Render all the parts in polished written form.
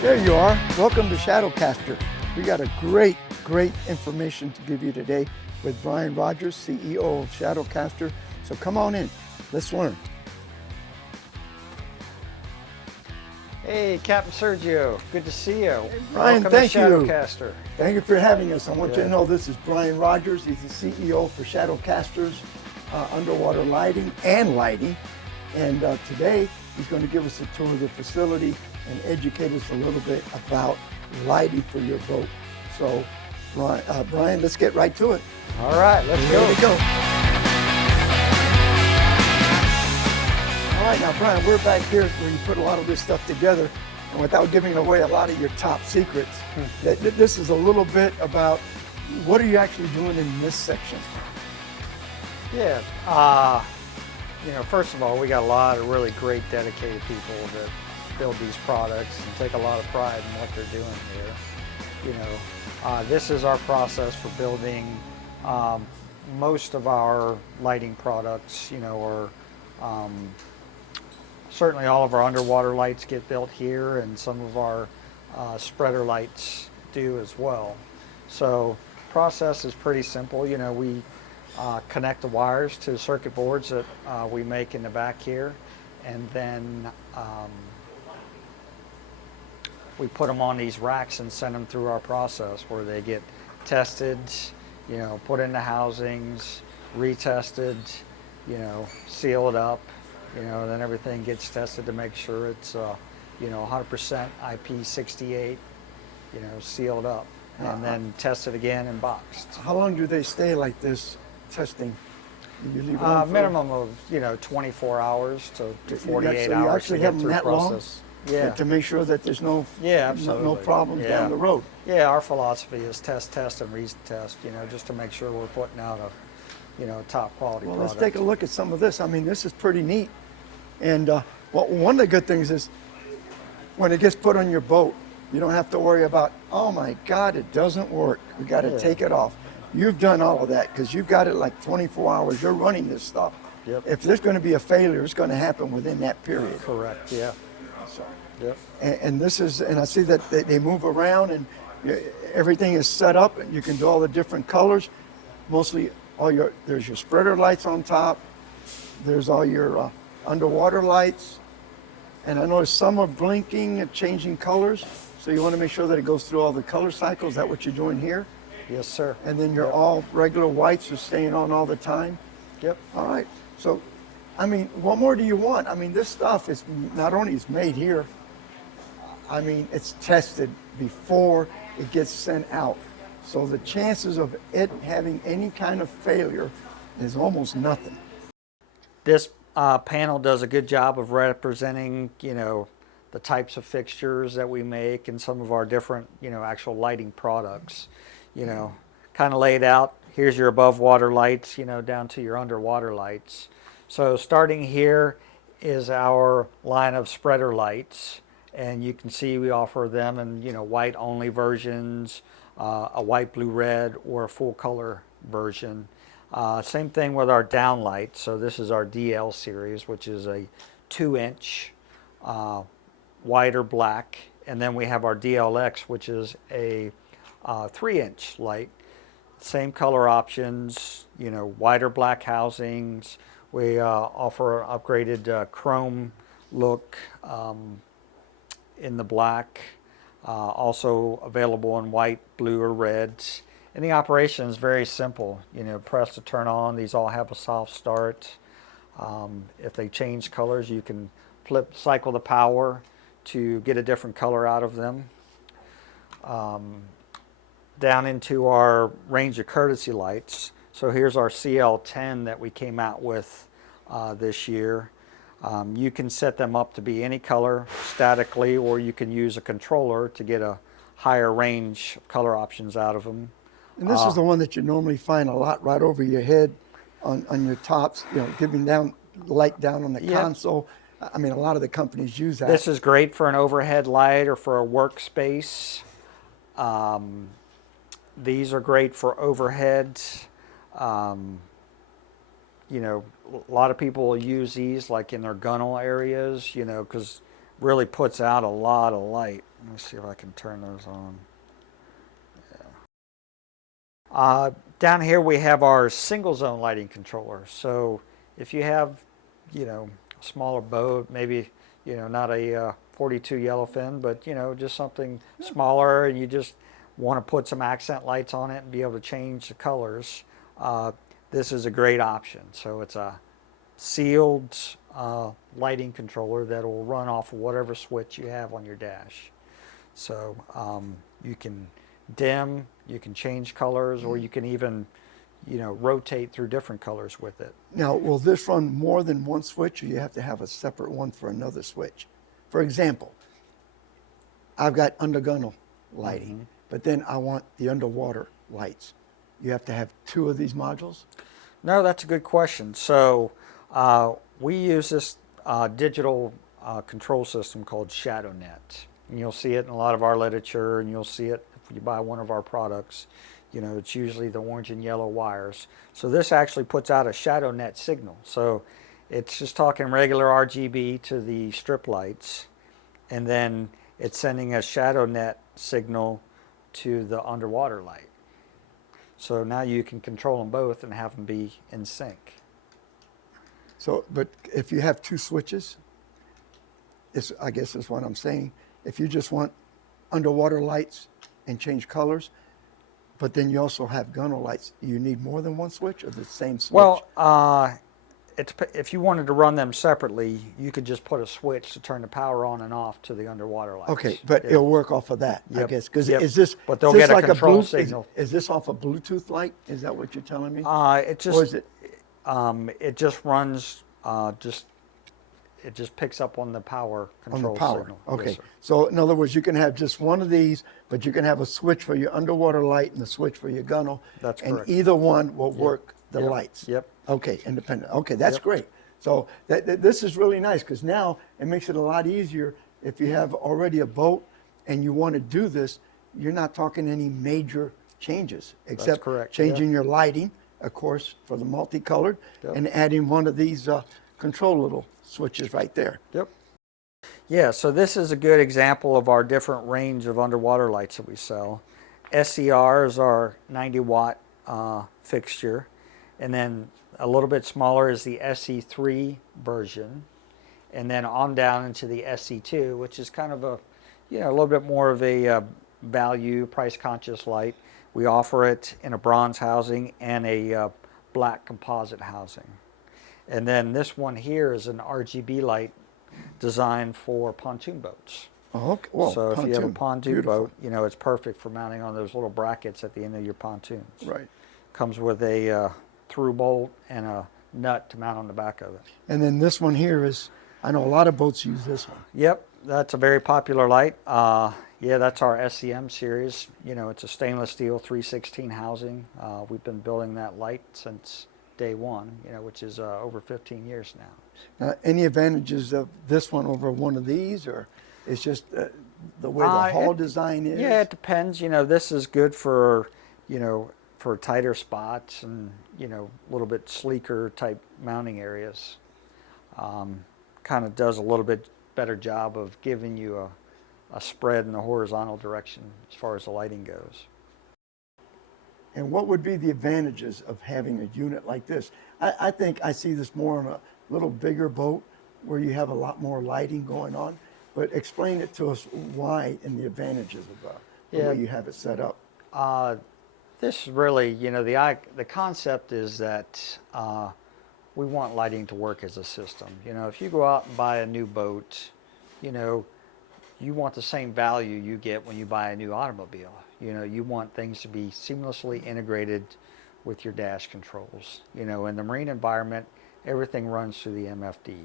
There you are. Welcome to Shadowcaster. We got a great information to give you today with Brian Rogers, CEO of Shadowcaster. So come on in. Let's learn. Hey, Captain Sergio. Good to see you. Hey, Brian, welcome thank to you. Shadowcaster. Thank you for having us. I want you to know this is Brian Rogers. He's the CEO for Shadowcaster's underwater lighting and lighting. And today he's going to give us a tour of the facility and educate us a little bit about lighting for your boat. So, Brian, let's get right to it. All right, let's go. Here we go. All right, now, Brian, we're back here where you put a lot of this stuff together. And without giving away a lot of your top secrets, this is a little bit about what are you actually doing in this section? Yeah, first of all, we got a lot of really great dedicated people that build these products and take a lot of pride in what they're doing here. This is our process for building most of our lighting products, or certainly all of our underwater lights get built here, and some of our spreader lights do as well. So process is pretty simple. We connect the wires to circuit boards that we make in the back here, and then we put them on these racks and send them through our process where they get tested, put into housings, retested, sealed up, then everything gets tested to make sure it's 100% IP68, sealed up, and then tested again and boxed. How long do they stay like this testing? Do you leave it on for minimum of 24 hours to 48 hours actually to have get them through that process. long? To make sure that there's no problems down the road. Yeah, our philosophy is test and retest, just to make sure we're putting out a top quality product. Let's take a look at some of this. I mean, this is pretty neat. And one of the good things is when it gets put on your boat, you don't have to worry about, oh my God, it doesn't work. We got to take it off. You've done all of that because you've got it like 24 hours. You're running this stuff. Yep. If there's going to be a failure, it's going to happen within that period. Correct. Yeah. So, yep. And this is, and I see that they move around and everything is set up, and you can do all the different colors. Mostly there's your spreader lights on top. There's all your underwater lights. And I notice some are blinking and changing colors. So you want to make sure that it goes through all the color cycles. Is that what you're doing here? Yes, sir. And then your all regular whites are staying on all the time? Yep. All right. So, I mean, what more do you want? I mean, this stuff is not only is made here, I mean, it's tested before it gets sent out. So the chances of it having any kind of failure is almost nothing. This panel does a good job of representing, the types of fixtures that we make and some of our different, actual lighting products. Kind of laid out. Here's your above water lights, down to your underwater lights. So starting here is our line of spreader lights, and you can see we offer them in, white only versions, a white, blue, red, or a full color version. Same thing with our down lights. So this is our DL series, which is a 2-inch white or black, and then we have our DLX, which is a 3-inch light. Same color options, white or black housings. We offer an upgraded chrome look in the black, also available in white, blue, or red. And the operation is very simple. Press to turn on. These all have a soft start. If they change colors, you can cycle the power to get a different color out of them. Down into our range of courtesy lights. So here's our CL10 that we came out with this year. You can set them up to be any color statically, or you can use a controller to get a higher range of color options out of them. And this is the one that you normally find a lot right over your head on your tops, giving light down on the console. I mean, a lot of the companies use that. This is great for an overhead light or for a workspace. These are great for overhead. A lot of people will use these like in their gunnel areas, because really puts out a lot of light. Let me see if I can turn those on. Down here we have our single zone lighting controller. So if you have, a smaller boat, maybe, not a 42 yellowfin, but, just something smaller, and you just want to put some accent lights on it and be able to change the colors, this is a great option. So it's a sealed lighting controller that will run off of whatever switch you have on your dash. So you can dim, you can change colors, or you can even, rotate through different colors with it. Now, will this run more than one switch, or you have to have a separate one for another switch? For example, I've got undergunnel lighting, but then I want the underwater lights. You have to have two of these modules? No, that's a good question. So we use this digital control system called ShadowNet. And you'll see it in a lot of our literature, and you'll see it if you buy one of our products. It's usually the orange and yellow wires. So this actually puts out a ShadowNet signal. So it's just talking regular RGB to the strip lights, and then it's sending a ShadowNet signal to the underwater light. So now you can control them both and have them be in sync. So, but if you have two switches, I guess is what I'm saying. If you just want underwater lights and change colors, but then you also have gunnel lights, you need more than one switch, or the same switch? Well, if you wanted to run them separately, you could just put a switch to turn the power on and off to the underwater lights. Okay, but it'll work off of that, I Yep. guess. Because Yep. is this, But they'll is this get a like control Bluetooth, signal. Is this off a Bluetooth light? Is that what you're telling me? It Or is just it? it just runs it just picks up on the power On control the power. signal. Okay. Yes, sir. So in other words, you can have just one of these, but you can have a switch for your underwater light and a switch for your gunnel. That's and correct. either one will work the Yep. lights. Yep. Okay, independent. Okay, that's Yep. great. So this is really nice, because now it makes it a lot easier if you have already a boat and you want to do this. You're not talking any major changes, except correct, changing your lighting, of course, for the multicolored, Yep. and adding one of these control little switches right there. Yep. Yeah, so this is a good example of our different range of underwater lights that we sell. SCR is our 90-watt fixture, and then a little bit smaller is the SE3 version, and then on down into the SE2, which is kind of a little bit more of a value, price-conscious light. We offer it in a bronze housing and a black composite housing. And then this one here is an RGB light designed for pontoon boats. Oh, okay. Well, So if you have a pontoon Beautiful. boat, it's perfect for mounting on those little brackets at the end of your pontoons. Right. Comes with a through bolt and a nut to mount on the back of it. And then this one here is, I know a lot of boats use this one. Yep, that's a very popular light. Yeah, that's our SCM series. It's a stainless steel 316 housing. We've been building that light since day one, which is over 15 years now. Now, any advantages of this one over one of these, or it's just the way the hull design is? Yeah, it depends. This is good for, for tighter spots and, a little bit sleeker type mounting areas. Kind of does a little bit better job of giving you a spread in the horizontal direction as far as the lighting goes. And what would be the advantages of having a unit like this? I think I see this more on a little bigger boat where you have a lot more lighting going on. But explain it to us why and the advantages of the way you have it set up. This really, the concept is that we want lighting to work as a system. If you go out and buy a new boat, you want the same value you get when you buy a new automobile. You want things to be seamlessly integrated with your dash controls. In the marine environment, everything runs through the MFD.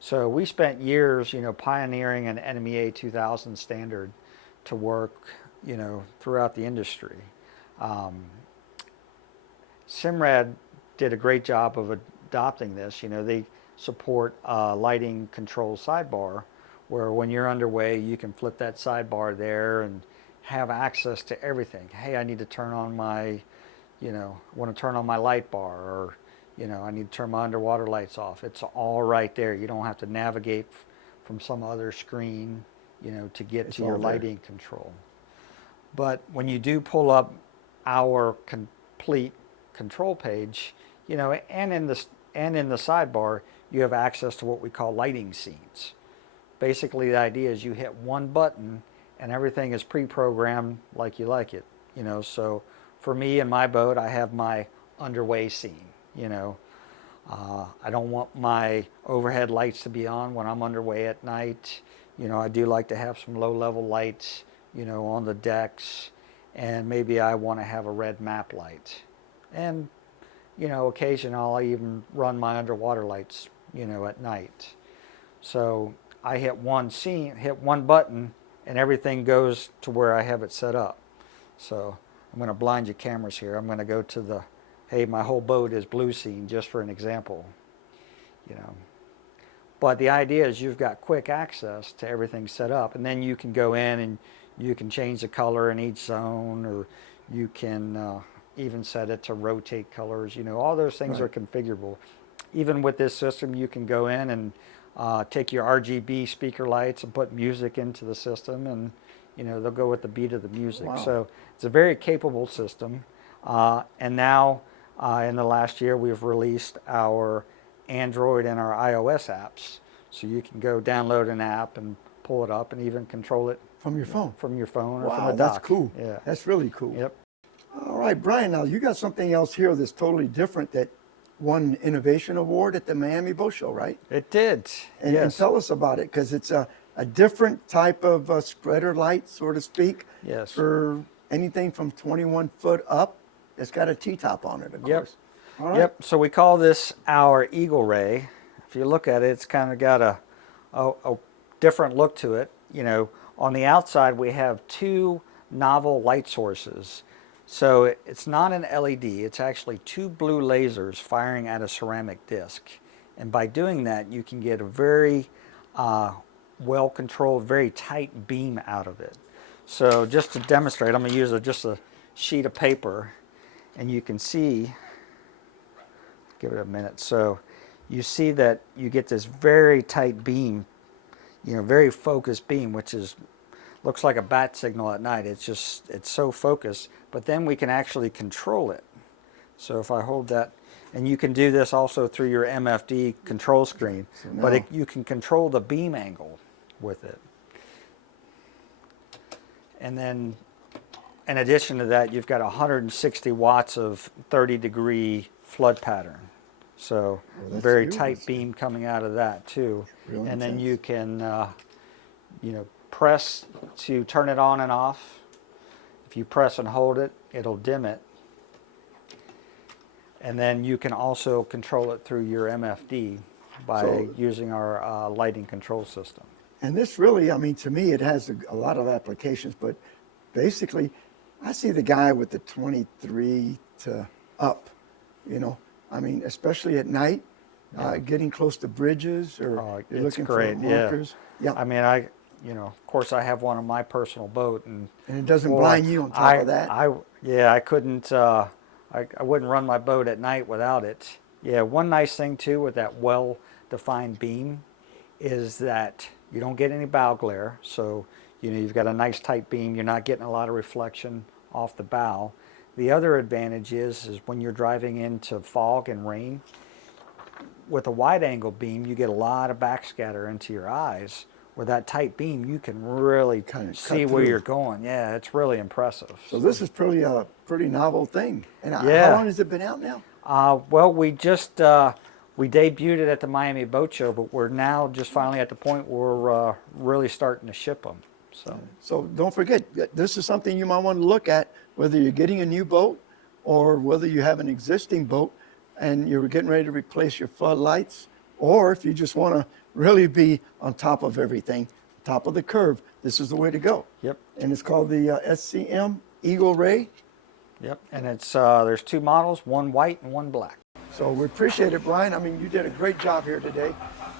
So we spent years, pioneering an NMEA 2000 standard to work, throughout the industry. Simrad did a great job of adopting this. They support lighting control sidebar, where when you're underway, you can flip that sidebar there and have access to everything. Hey, I need to turn on my, want to turn on my light bar, or, I need to turn my underwater lights off. It's all right there. You don't have to navigate from some other screen, to get It's to all your there. lighting control. But when you do pull up our complete control page, and in the sidebar, you have access to what we call lighting scenes. Basically, the idea is you hit one button and everything is pre-programmed like you like it. So for me and my boat, I have my underway scene. I don't want my overhead lights to be on when I'm underway at night. I do like to have some low-level lights, on the decks, and maybe I want to have a red map light. And, occasionally I'll even run my underwater lights, at night. So I hit one button, and everything goes to where I have it set up. So I'm going to blind your cameras here. I'm going to go to the, hey, my whole boat is blue scene, just for an example. But the idea is you've got quick access to everything set up, and then you can go in and you can change the color in each zone, or you can even set it to rotate colors. All those things are configurable. Even with this system, you can go in and take your RGB speaker lights and put music into the system, and they'll go with the beat of the music. Wow. So it's a very capable system. And now in the last year, we've released our Android and our iOS apps. So you can go download an app and pull it up and even control it From your phone. from your phone or from Wow, a dock. that's cool. Yeah. That's really cool. Yep. All right, Brian, now you got something else here that's totally different that won Innovation Award at the Miami Boat Show, right? It did. And Yes. tell us about it, because it's a different type of spreader light, so to speak. Yes. For anything from 21 foot up. It's got a T-top on it, of Yep. course. All right. Yep. So we call this our Eagle Ray. If you look at it, it's kind of got a different look to it. On the outside we have two novel light sources. So it's not an LED. It's actually two blue lasers firing at a ceramic disc. And by doing that, you can get a very well-controlled, very tight beam out of it. So just to demonstrate, I'm going to use just a sheet of paper, and you can see, give it a minute. So you see that you get this very tight beam, very focused beam, which looks like a bat signal at night. It's so focused, but then we can actually control it. So if I hold that, and you can do this also through your MFD control screen, So but now- you can control the beam angle with it. And then in addition to that, you've got 160 watts of 30-degree flood pattern. So that's very huge. tight beam coming out of that too. Real And then intense. you can, press to turn it on and off. If you press and hold it, it'll dim it. And then you can also control it through your MFD by So- using our lighting control system. And this really, I mean, to me, it has a lot of applications, but basically, I see the guy with the 23 to up, I mean, especially at night, getting close to bridges, or Oh, you're it's looking great, for yeah. markers. Yeah. I mean, of course, I have one on my personal boat, and And it doesn't boy, blind you on top of that. I couldn't. I wouldn't run my boat at night without it. Yeah, one nice thing too with that well-defined beam is that you don't get any bow glare. So you've got a nice tight beam. You're not getting a lot of reflection off the bow. The other advantage is when you're driving into fog and rain, with a wide-angle beam, you get a lot of backscatter into your eyes. With that tight beam, you can really Kinda cut see where through. you're going. Yeah, it's really impressive. So this is pretty a pretty novel thing. And Yeah. how long has it been out now? Well, we just we debuted it at the Miami Boat Show, but we're now just finally at the point where we're really starting to ship them. So don't forget, this is something you might want to look at, whether you're getting a new boat or whether you have an existing boat and you're getting ready to replace your floodlights, or if you just want to really be on top of everything, top of the curve, this is the way to go. Yep. And it's called the SCM Eagle Ray. Yep. And it's there's two models, one white and one black. So we appreciate it, Brian. I mean, you did a great job here today.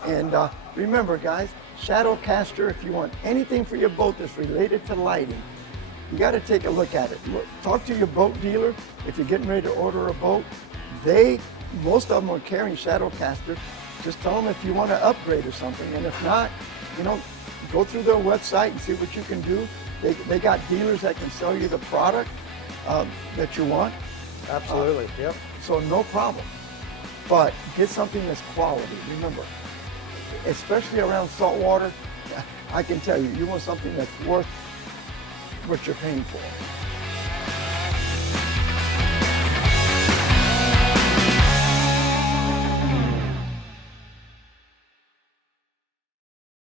And remember, guys, Shadowcaster, if you want anything for your boat that's related to lighting, you got to take a look at it. Talk to your boat dealer if you're getting ready to order a boat. Most of them are carrying Shadowcaster. Just tell them if you want to upgrade or something. And if not, go through their website and see what you can do. They got dealers that can sell you the product that you want. Absolutely. Yep. So no problem. But get something that's quality. Remember, especially around saltwater, I can tell you, you want something that's worth what you're paying for.